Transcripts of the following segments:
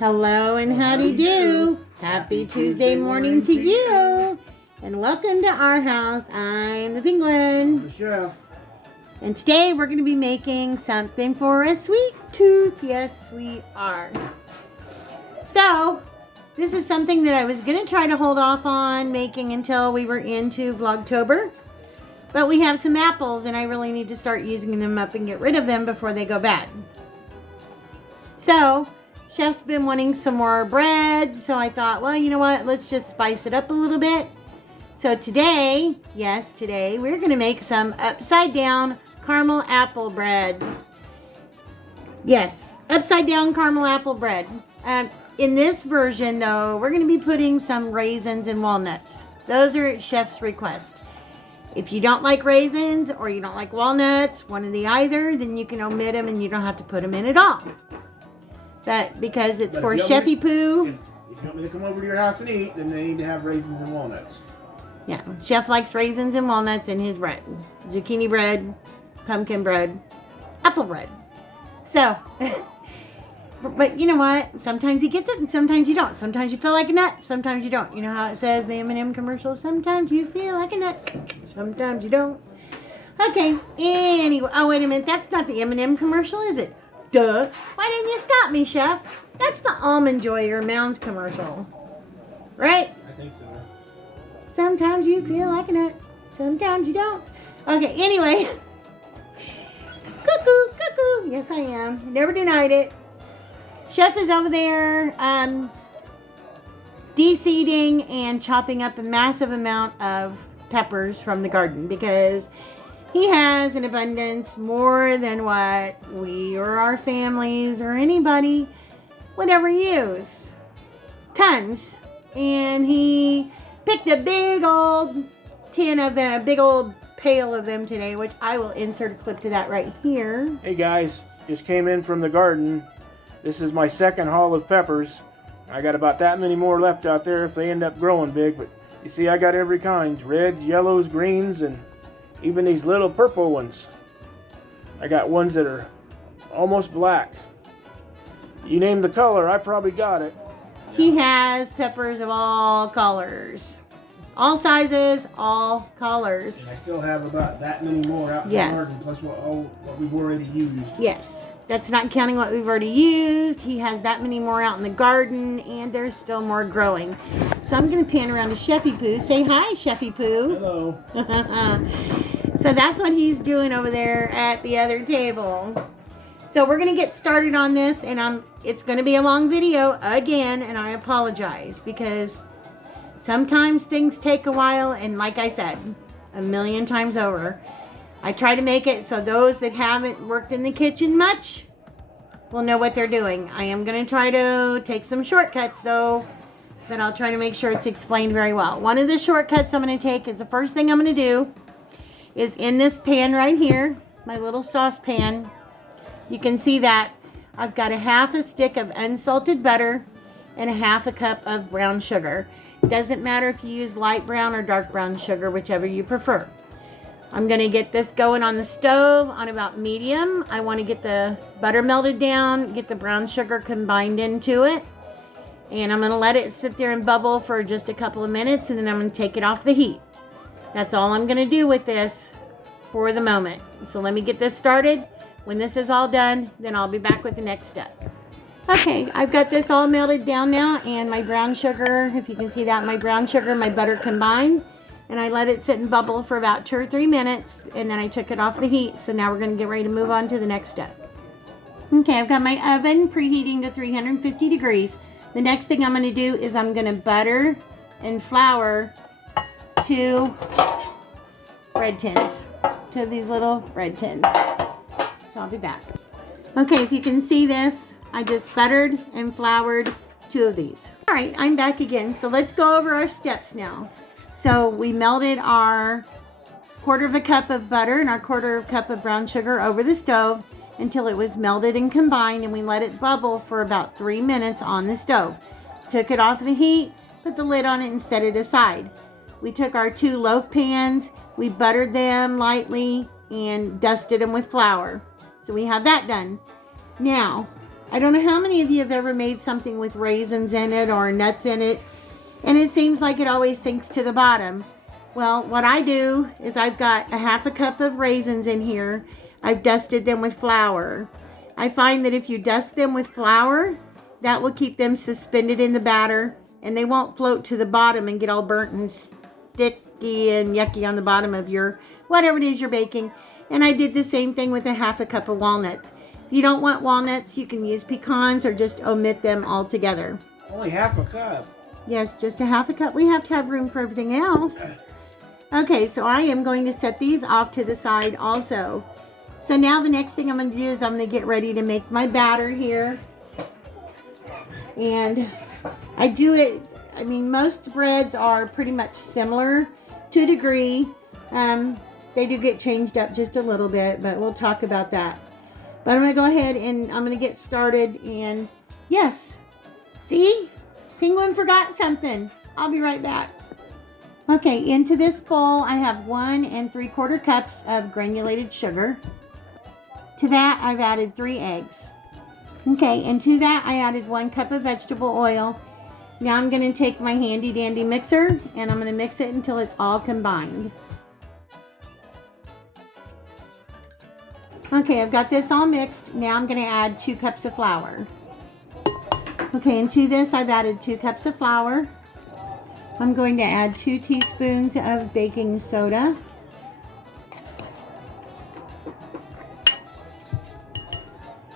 Hello and howdy do. Happy Tuesday morning to you. And welcome to our house. I'm the penguin. The chef. And today we're going to be making something for a sweet tooth. Yes, we are. So, this is something that I was going to try to hold off on making until we were into Vlogtober. But we have some apples and I really need to start using them up and get rid of them before they go bad. So, Chef's been wanting some more bread, so I thought, well, you know what, let's just spice it up a little bit. So today, yes, today, we're going to make some upside down caramel apple bread. Yes, upside down caramel apple bread. In this version, though, we're going to be putting some raisins and walnuts. Those are at Chef's request. If you don't like raisins or you don't like walnuts, one of the either, then you can omit them and you don't have to put them in at all. But because it's for Chefy Poo. If you want me to come over to your house and eat, then they need to have raisins and walnuts. Yeah, Chef likes raisins and walnuts in his bread. Zucchini bread, pumpkin bread, apple bread. So, but you know what? Sometimes he gets it and sometimes you don't. Sometimes you feel like a nut, sometimes you don't. You know how it says in the M&M commercial? Sometimes you feel like a nut, sometimes you don't. Okay, anyway. Oh, wait a minute. That's not the M&M commercial, is it? Duh. Why didn't you stop me, Chef? That's the Almond Joy or Mounds commercial. Right? I think so. Sometimes you feel like a nut. Sometimes you don't. Okay, anyway. Cuckoo, cuckoo. Yes, I am. Never denied it. Chef is over there de-seeding and chopping up a massive amount of peppers from the garden because he has an abundance more than what we or our families or anybody would ever use. Tons. And he picked a big old tin of them, a big old pail of them today, which I will insert a clip to that right here. Hey guys, just came in from the garden. This is my second haul of peppers. I got about that many more left out there if they end up growing big. But you see, I got every kind. Reds, yellows, greens, and even these little purple ones. I got ones that are almost black. You name the color, I probably got it. He has peppers of all colors. All sizes, all colors. And I still have about that many more out in the garden, plus what we've already used. Yes. That's not counting what we've already used. He has that many more out in the garden, and there's still more growing. So I'm going to pan around to Chefy Poo. Say hi, Chefy Poo. Hello. So that's what he's doing over there at the other table. So we're going to get started on this, and it's going to be a long video again, and I apologize because sometimes things take a while, and like I said, a million times over, I try to make it so those that haven't worked in the kitchen much will know what they're doing. I am going to try to take some shortcuts though, but I'll try to make sure it's explained very well. One of the shortcuts I'm going to take is the first thing I'm going to do is in this pan right here, my little saucepan. You can see that I've got a half a stick of unsalted butter and a half a cup of brown sugar. It doesn't matter if you use light brown or dark brown sugar, whichever you prefer. I'm going to get this going on the stove on about medium. I want to get the butter melted down, get the brown sugar combined into it. And I'm going to let it sit there and bubble for just a couple of minutes, and then I'm going to take it off the heat. That's all I'm going to do with this for the moment. So let me get this started. When this is all done, then I'll be back with the next step. Okay, I've got this all melted down now, and my brown sugar, if you can see that, my brown sugar and my butter combined. And I let it sit and bubble for about 2 or 3 minutes, and then I took it off the heat. So now we're going to get ready to move on to the next step. Okay, I've got my oven preheating to 350 degrees. The next thing I'm going to do is I'm going to butter and flour 2 bread tins. 2 of these little bread tins. So I'll be back. Okay, if you can see this, I just buttered and floured 2 of these. All right, I'm back again. So let's go over our steps now. So we melted our 1/4 cup of butter and our 1/4 cup of brown sugar over the stove until it was melted and combined, and we let it bubble for about 3 minutes on the stove. Took it off the heat, put the lid on it, and set it aside. We took our 2 loaf pans, we buttered them lightly and dusted them with flour. So we have that done. Now, I don't know how many of you have ever made something with raisins in it or nuts in it, and it seems like it always sinks to the bottom. Well, what I do is I've got a half a cup of raisins in here. I've dusted them with flour. I find that if you dust them with flour, that will keep them suspended in the batter, and they won't float to the bottom and get all burnt and sticky and yucky on the bottom of your whatever it is you're baking. And I did the same thing with a half a cup of walnuts. If you don't want walnuts, you can use pecans or just omit them altogether. Only half a cup. Yes, just a half a cup. We have to have room for everything else. Okay, so I am going to set these off to the side also. So now the next thing I'm going to do is I'm going to get ready to make my batter here. And I do it, I mean, most breads are pretty much similar to a degree. They do get changed up just a little bit, but we'll talk about that. But I'm going to go ahead and I'm going to get started. And yes, see? Penguin forgot something. I'll be right back. Okay, into this bowl I have 1 3/4 cups of granulated sugar. To that I've added 3 eggs. Okay, and to that I added 1 cup of vegetable oil. Now I'm going to take my handy dandy mixer and I'm going to mix it until it's all combined. Okay, I've got this all mixed. Now I'm going to add 2 cups of flour. Okay, and to this I've added 2 cups of flour. I'm going to add 2 teaspoons of baking soda.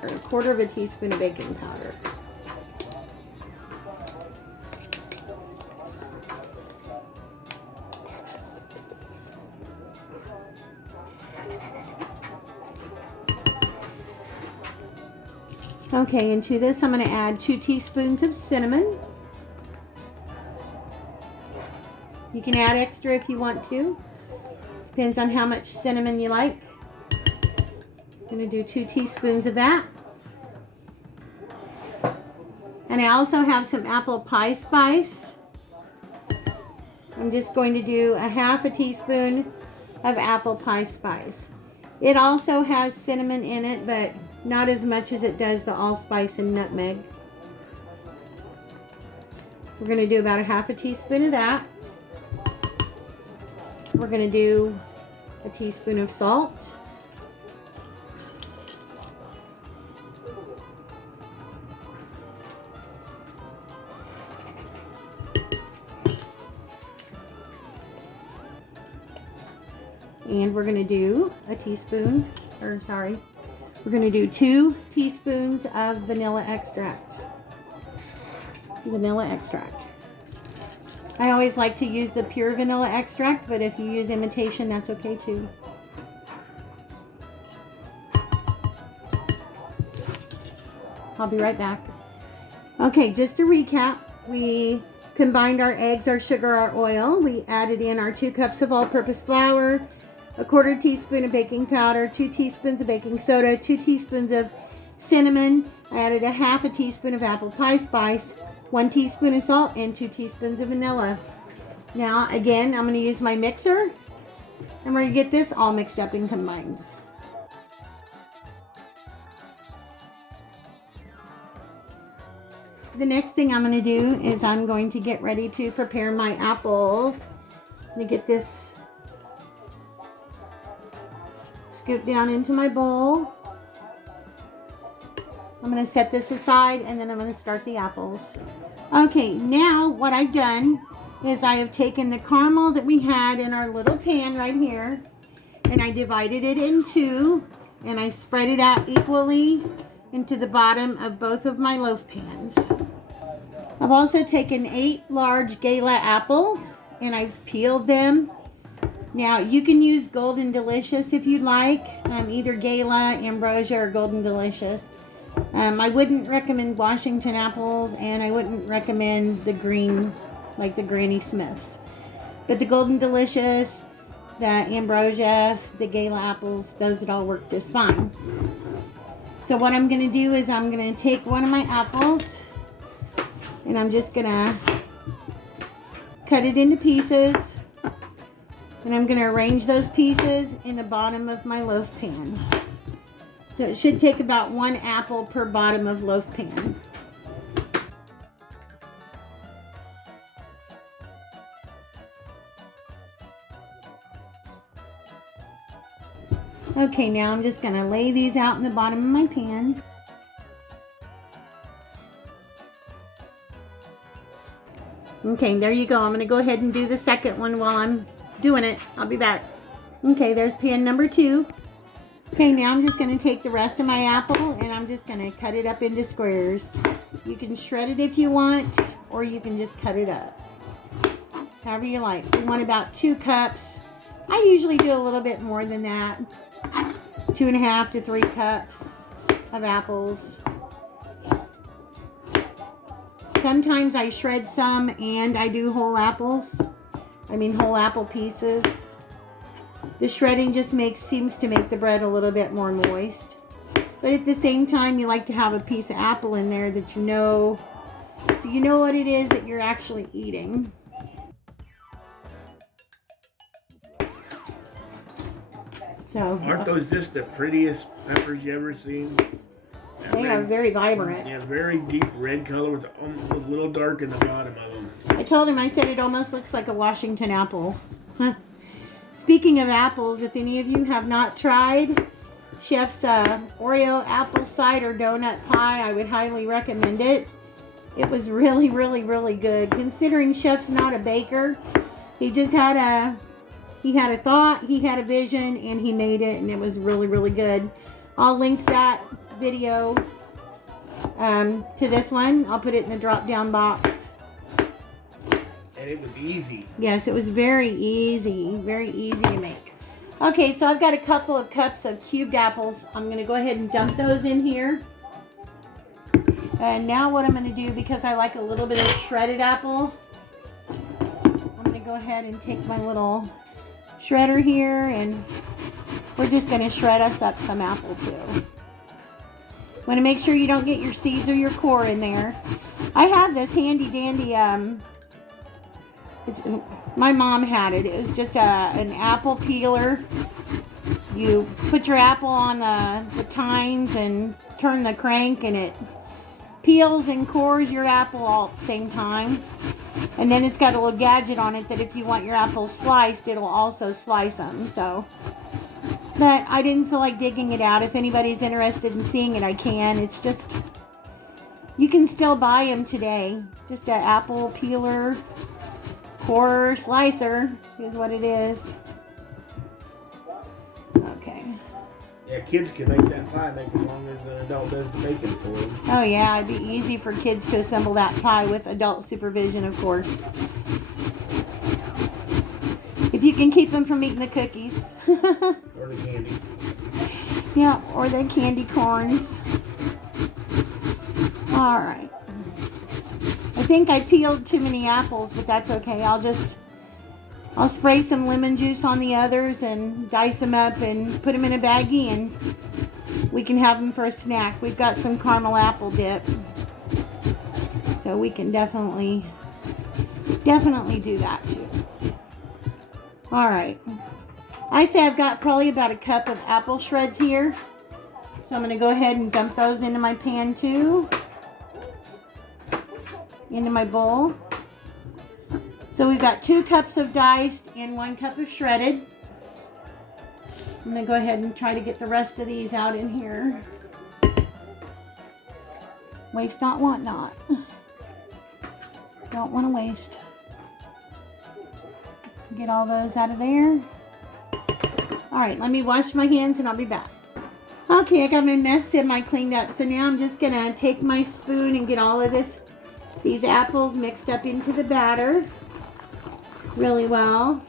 Or 1/4 teaspoon of baking powder. Okay, and to this I'm going to add 2 teaspoons of cinnamon. You can add extra if you want to. Depends on how much cinnamon you like. I'm going to do 2 teaspoons of that. And I also have some apple pie spice. I'm just going to do a 1/2 teaspoon of apple pie spice. It also has cinnamon in it, but not as much as it does the allspice and nutmeg. We're going to do about a 1/2 teaspoon of that. We're going to do a teaspoon of salt. And we're going to do a teaspoon, or sorry, we're going to do 2 teaspoons of vanilla extract. Vanilla extract. I always like to use the pure vanilla extract, but if you use imitation, that's okay too. I'll be right back. Okay, just to recap, we combined our eggs, our sugar, our oil. We added in our 2 cups of all-purpose flour, a 1/4 teaspoon of baking powder, 2 teaspoons of baking soda, 2 teaspoons of cinnamon. I added a 1/2 teaspoon of apple pie spice, 1 teaspoon of salt, and 2 teaspoons of vanilla. Now, again, I'm going to use my mixer, and we're going to get this all mixed up and combined. The next thing I'm going to do is I'm going to get ready to prepare my apples. I'm going to get this scooped down into my bowl. I'm going to set this aside and then I'm going to start the apples. Okay, now what I've done is I have taken the caramel that we had in our little pan right here and I divided it in 2 and I spread it out equally into the bottom of both of my loaf pans. I've also taken 8 large Gala apples and I've peeled them. Now you can use Golden Delicious if you'd like, either Gala, Ambrosia, or Golden Delicious. I wouldn't recommend Washington apples and I wouldn't recommend the green, like the Granny Smiths. But the Golden Delicious, the Ambrosia, the Gala apples, those would all work just fine. So what I'm going to do is I'm going to take one of my apples and I'm just going to cut it into pieces. And I'm going to arrange those pieces in the bottom of my loaf pan. So it should take about 1 apple per bottom of loaf pan. Okay, now I'm just going to lay these out in the bottom of my pan. Okay, there you go. I'm going to go ahead and do the second one while I'm doing it. I'll be back. Okay, there's pan number 2. Okay, now I'm just going to take the rest of my apple and I'm just going to cut it up into squares. You can shred it if you want, or you can just cut it up. However you like. We want about 2 cups. I usually do a little bit more than that. 2.5 to 3 cups of apples. Sometimes I shred some and I do whole apples. I mean whole apple pieces. The shredding just seems to make the bread a little bit more moist. But at the same time, you like to have a piece of apple in there that you know, so you know what it is that you're actually eating. So, aren't those just the prettiest peppers you ever seen? They are very vibrant. Yeah, very deep red color with a little dark in the bottom of them. I told him, I said it almost looks like a Washington apple. Huh. Speaking of apples, if any of you have not tried Chef's Oreo apple cider donut pie, I would highly recommend it. It was really, really, really good. Considering Chef's not a baker, he just had a thought, he had a vision, and he made it, and it was really, really good. I'll link that video to this one. I'll put it in the drop down box. And it was easy. Yes, it was very easy to make. Okay, so I've got a couple of cups of cubed apples. I'm going to go ahead and dump those in here. And now what I'm going to do, because I like a little bit of shredded apple, I'm going to go ahead and take my little shredder here, and we're just going to shred us up some apple too. Want to make sure you don't get your seeds or your core in there. I have this handy dandy, my mom had it. It was just an apple peeler. You put your apple on the tines and turn the crank, and it peels and cores your apple all at the same time. And then it's got a little gadget on it that if you want your apples sliced, it'll also slice them. So, but I didn't feel like digging it out. If anybody's interested in seeing it, I can. It's just, you can still buy them today. Just an apple peeler, core slicer is what it is. Okay. Yeah, kids can make that pie, make as long as an adult does the baking for them. Oh yeah, it'd be easy for kids to assemble that pie with adult supervision, of course. If you can keep them from eating the cookies. Or the candy. Yeah, or the candy corns. Alright. I think I peeled too many apples, but that's okay. I'll spray some lemon juice on the others and dice them up and put them in a baggie, and we can have them for a snack. We've got some caramel apple dip, so we can definitely do that too. All right. I say I've got probably about a cup of apple shreds here, so I'm going to go ahead and dump those into my pan too, into my bowl. So we've got 2 cups of diced and 1 cup of shredded. I'm going to go ahead and try to get the rest of these out in here. Waste not, want not. Don't want to waste. Get all those out of there. Alright, let me wash my hands and I'll be back. Okay, I got my mess semi cleaned up. So now I'm just going to take my spoon and get all of these apples mixed up into the batter really well.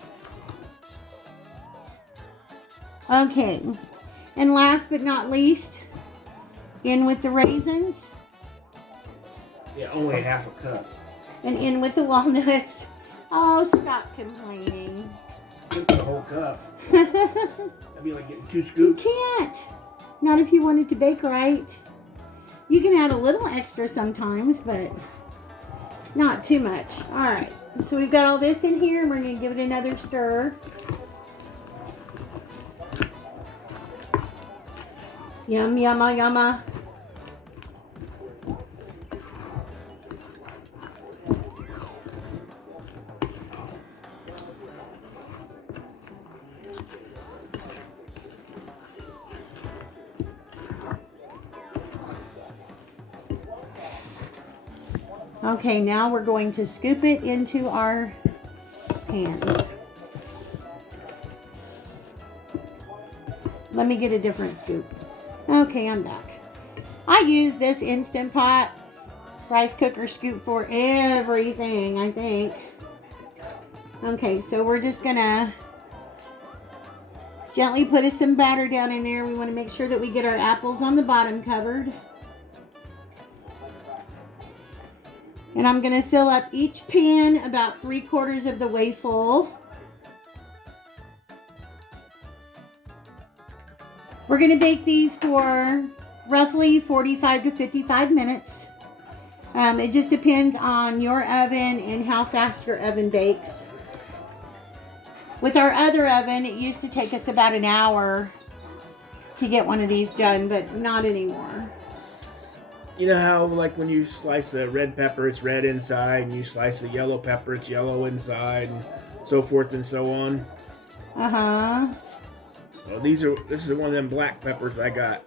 Okay, and last but not least, in with the raisins. Yeah, only half a cup. And in with the walnuts. Oh, stop complaining. Get the whole cup. That'd be like getting 2 scoops. You can't. Not if you want it to bake right. You can add a little extra sometimes, but not too much. All right. So we've got all this in here, and we're going to give it another stir. Yum, yumma, yumma. Okay, now we're going to scoop it into our pans. Let me get a different scoop. Okay, I'm back. I use this Instant Pot rice cooker scoop for everything, I think. Okay, so we're just gonna gently put some batter down in there. We want to make sure that we get our apples on the bottom covered. And I'm going to fill up each pan about 3/4 of the way full. We're going to bake these for roughly 45 to 55 minutes. It just depends on your oven and how fast your oven bakes. With our other oven, it used to take us about an hour to get one of these done, but not anymore. You know how, like, when you slice a red pepper, it's red inside, and you slice a yellow pepper, it's yellow inside, and so forth and so on? Uh-huh. Well, this is one of them black peppers I got.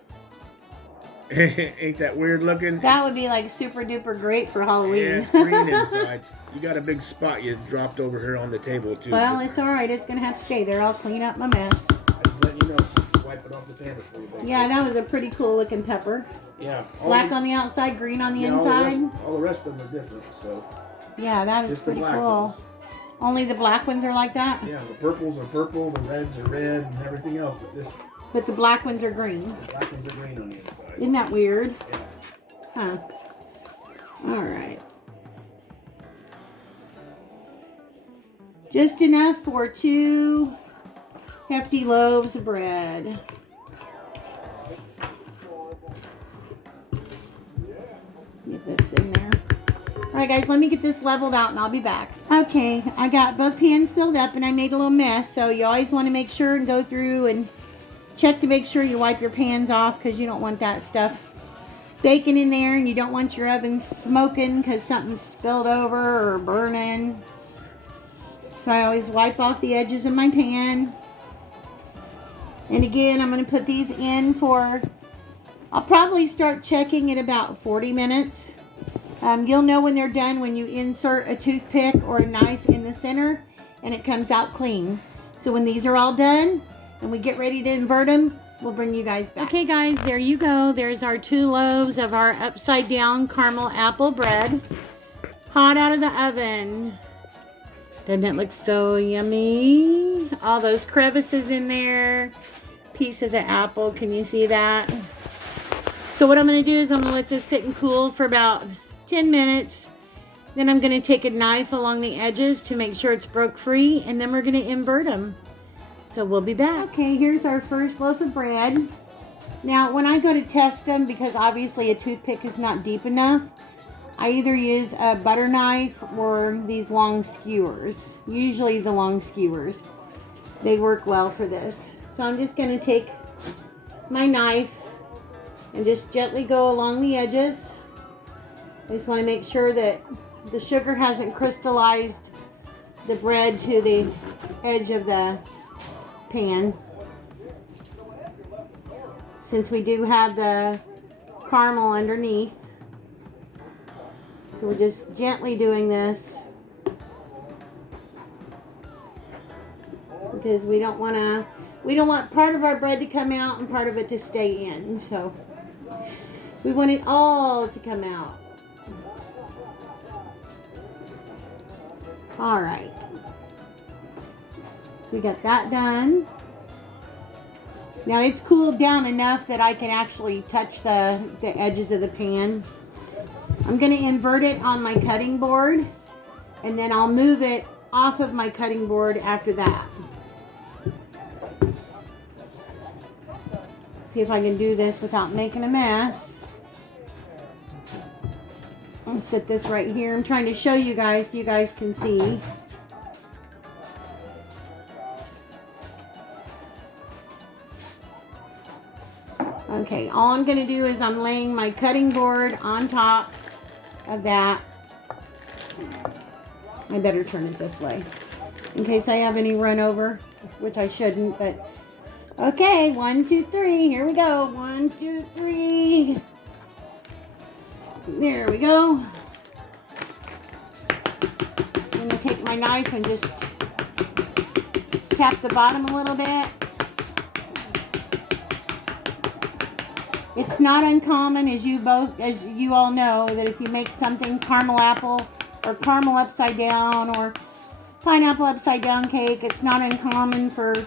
Ain't that weird looking? That would be, like, super duper great for Halloween. Yeah, it's green inside. You got a big spot you dropped over here on the table, too. Well, it's all right. It's going to have to stay there. I'll clean up my mess. Just let you know, so wipe it off the pan before you bake it. Yeah, that was a pretty cool looking pepper. Yeah. Black on the outside, green on the inside. All the rest of them are different, so. Yeah, that is Just the pretty black cool. ones. Only the black ones are like that? Yeah, the purples are purple, the reds are red, and everything else. But the black ones are green. The black ones are green on the inside. Isn't that weird? Yeah. Huh. All right. Just enough for 2 hefty loaves of bread. Get this in there. All right, guys, let me get this leveled out and I'll be back. Okay, I got both pans filled up and I made a little mess, so you always want to make sure and go through and check to make sure you wipe your pans off because you don't want that stuff baking in there, and you don't want your oven smoking because something's spilled over or burning. So I always wipe off the edges of my pan. And again, I'm going to put these in for, I'll probably start checking at about 40 minutes. You'll know when they're done when you insert a toothpick or a knife in the center and it comes out clean. So when these are all done and we get ready to invert them, we'll bring you guys back. Okay, guys, there you go. There's our 2 loaves of our upside down caramel apple bread. Hot out of the oven. Doesn't it look so yummy? All those crevices in there. Pieces of apple. Can you see that? So what I'm going to do is I'm going to let this sit and cool for about 10 minutes. Then I'm going to take a knife along the edges to make sure it's broke free. And then we're going to invert them. So we'll be back. Okay, here's our first loaf of bread. Now, when I go to test them, because obviously a toothpick is not deep enough, I either use a butter knife or these long skewers. Usually the long skewers. They work well for this. So I'm just going to take my knife and just gently go along the edges. I just want to make sure that the sugar hasn't crystallized the bread to the edge of the pan, since we do have the caramel underneath. So we're just gently doing this because we don't want part of our bread to come out and part of it to stay in. So we want it all to come out. All right. So we got that done. Now it's cooled down enough that I can actually touch the edges of the pan. I'm going to invert it on my cutting board, and then I'll move it off of my cutting board after that. See if I can do this without making a mess. I'll set this right here. I'm trying to show you guys so you guys can see. Okay, all I'm going to do is I'm laying my cutting board on top of that. I better turn it this way in case I have any run over, which I shouldn't, but okay, 1, 2, 3, here we go. 1, 2, 3. There we go. I'm going to take my knife and just tap the bottom a little bit. It's not uncommon, as you all know, that if you make something caramel apple or caramel upside down or pineapple upside down cake, it's not uncommon for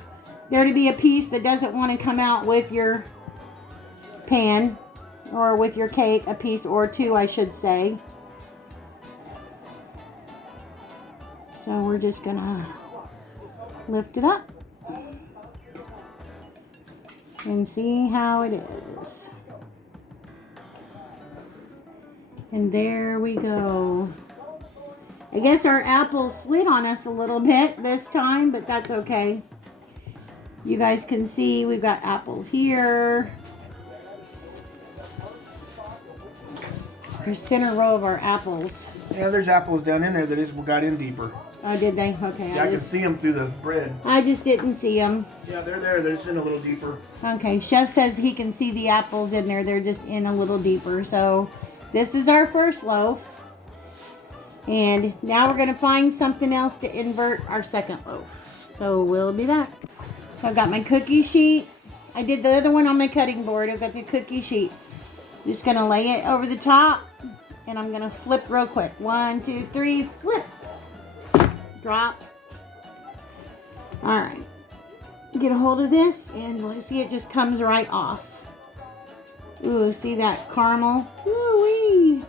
there to be a piece that doesn't want to come out with your pan or with your cake, a piece or two, I should say. So we're just gonna lift it up and see how it is. And there we go. I guess our apple slid on us a little bit this time, but that's okay. You guys can see we've got apples here. Our center row of our apples. Yeah, there's apples down in there that just got in deeper. Oh, did they? Okay. Yeah, I can see them through the bread. I just didn't see them. Yeah, they're there. They're just in a little deeper. Okay, Chef says he can see the apples in there. They're just in a little deeper. So this is our first loaf. And now we're going to find something else to invert our second loaf. So we'll be back. So I've got my cookie sheet. I did the other one on my cutting board. I've got the cookie sheet. Just going to lay it over the top. And I'm going to flip real quick. 1, 2, 3, flip. Drop. Alright. Get a hold of this. And let's see, it just comes right off. Ooh, see that caramel? Ooh-wee.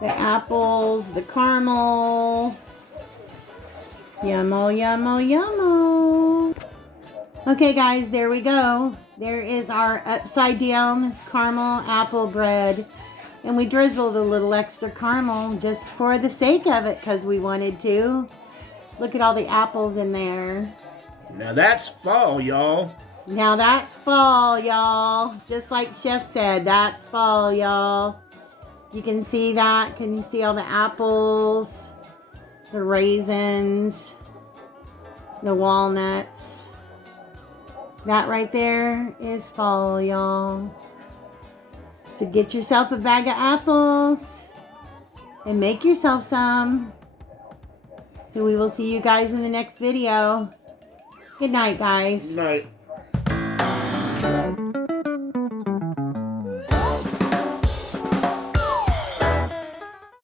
The apples, the caramel. Yummo, yummo, yummo. Okay, guys, there we go. There is our upside down caramel apple bread. And we drizzled a little extra caramel just for the sake of it because we wanted to. Look at all the apples in there. Now that's fall, y'all. Now that's fall, y'all. Just like Chef said, that's fall, y'all. You can see that. Can you see all the apples? The raisins. The walnuts. That right there is fall, y'all. So get yourself a bag of apples and make yourself some. So we will see you guys in the next video. Good night, guys. Good night.